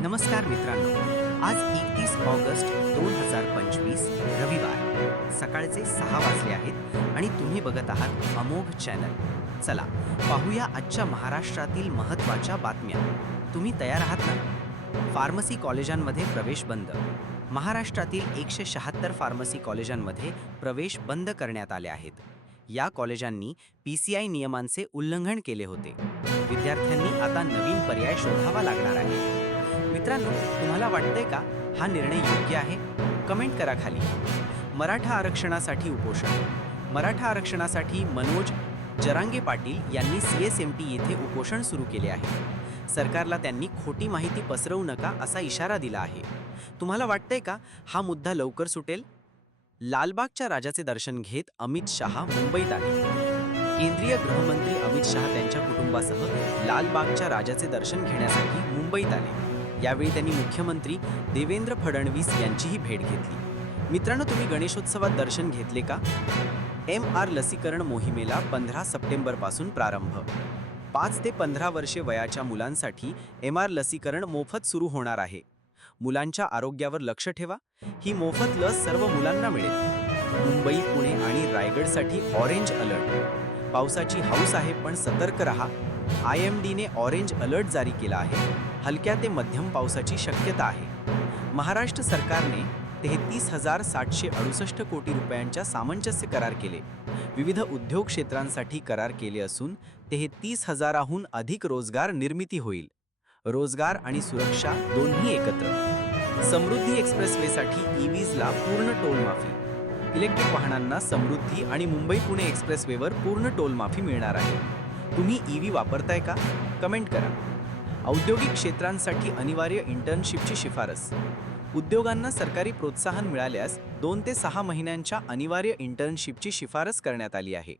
नमस्कार मित्रांनो, आज 31 ऑगस्ट 2025 रविवार सकाळचे 6 वाजले आहेत आणि तुम्ही बघत आहात अमोघ चॅनल. चला पाहूया आजच्या महाराष्ट्रातील महत्त्वाच्या बातम्या. तुम्ही तयार आहात ना? फार्मसी कॉलेजांमध्ये प्रवेश बंद. महाराष्ट्रातील 176 फार्मसी कॉलेजांमध्ये प्रवेश बंद करण्यात आले आहेत. या कॉलेजांनी PCI नियमांचे उल्लंघन केले होते. विद्यार्थ्यांनी आता नवीन पर्याय शोधावा लागणार आहे. मित्रांनो, तुम्हाला वाटतंय का हा निर्णय योग्य आहे? कमेंट करा खाली. मराठा आरक्षणासाठी उपोषण. मराठा आरक्षणासाठी मनोज जरांगे पाटील यांनी CSMT येथे उपोषण सुरू केले आहे. सरकारला त्यांनी खोटी माहिती पसरवू नका असा इशारा दिला आहे. तुम्हाला वाटतंय का हा मुद्दा लवकर सुटेल? लालबागच्या राजाचे दर्शन घेत अमित शहा मुंबईत आले. केंद्रीय गृहमंत्री अमित शहा त्यांच्या कुटुंबासह लालबागच्या राजाचे दर्शन घेण्यासाठी मुंबईत आले. यावेळी त्यांनी मुख्यमंत्री देवेंद्र फडणवीस यांचीही भेट घेतली. मित्रांनो, तुम्ही गणेशोत्सवात दर्शन घेतले का? MR लसीकरण मोहिमेला 15 सप्टेंबरपासून प्रारंभ. 5 ते 15 वर्षे वयाच्या मुलांसाठी MR लसीकरण मोफत सुरू होणार आहे. मुलांच्या आरोग्यावर लक्ष ठेवा. ही मोफत लस सर्व मुलांना मिळेल. मुंबई, पुणे आणि रायगडसाठी ऑरेंज अलर्ट. पावसाची हौस आहे पण सतर्क रहा. IMDने ऑरेंज अलर्ट जारी केला आहे. हलक्या ते मध्यम पावसाची शक्यता आहे. महाराष्ट्र सरकारने 33,768 कोटी रुपयांच्या सामंजस्य करार केले. विविध उद्योग क्षेत्रांसाठी करार केले असून 33,000हून अधिक रोजगार निर्मिती होईल. रोजगार आणि सुरक्षा दोन्ही एकत्र. समृद्धी एक्सप्रेसवेसाठी EVsला पूर्ण टोल माफी. इलेक्ट्रिक वाहनांना समृद्धी आणि मुंबई पुणे एक्सप्रेसवेवर पूर्ण टोल माफी मिळणार आहे. तुम्ही EV वापरताय का? कमेंट करा. औद्योगिक क्षेत्रांसाठी अनिवार्य इंटर्नशिपची शिफारस. उद्योगांना सरकारी प्रोत्साहन मिळाल्यास 2 ते 6 महिन्यांच्या अनिवार्य इंटर्नशिपची शिफारस करण्यात आली आहे.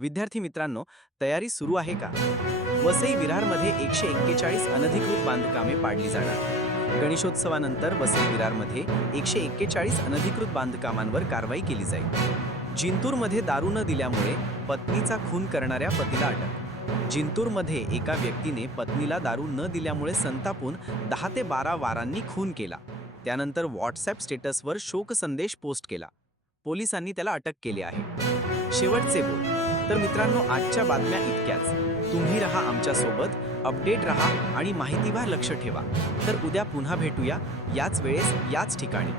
विद्यार्थी मित्रांनो, तयारी सुरू आहे का? वसई विरारमध्ये 141 अनधिकृत बांधकामे पाडली जाणार. गणेशोत्सवानंतर वसई विरारमध्ये 141 अनधिकृत बांधकामांवर कारवाई केली जाईल. जिंतूरमध्ये दारू न दिल्यामुळे पत्नीचा खून करणाऱ्या पतीला अटक. जिंतूरमध्ये एका व्यक्तीने पत्नीला दारू न दिल्यामुळे संतापून 10 ते 12 वारांनी खून केला. त्यानंतर व्हॉट्सॲप स्टेटसवर शोक संदेश पोस्ट केला. पोलिसांनी त्याला अटक केली आहे. शेवटचे बोल. तर मित्रांनो, आजच्या बातम्या इतक्याच. तुम्ही रहा आमच्यासोबत, अपडेट रहा आणि माहितीवर लक्ष ठेवा. तर उद्या पुन्हा भेटूया याच वेळेस याच ठिकाणी.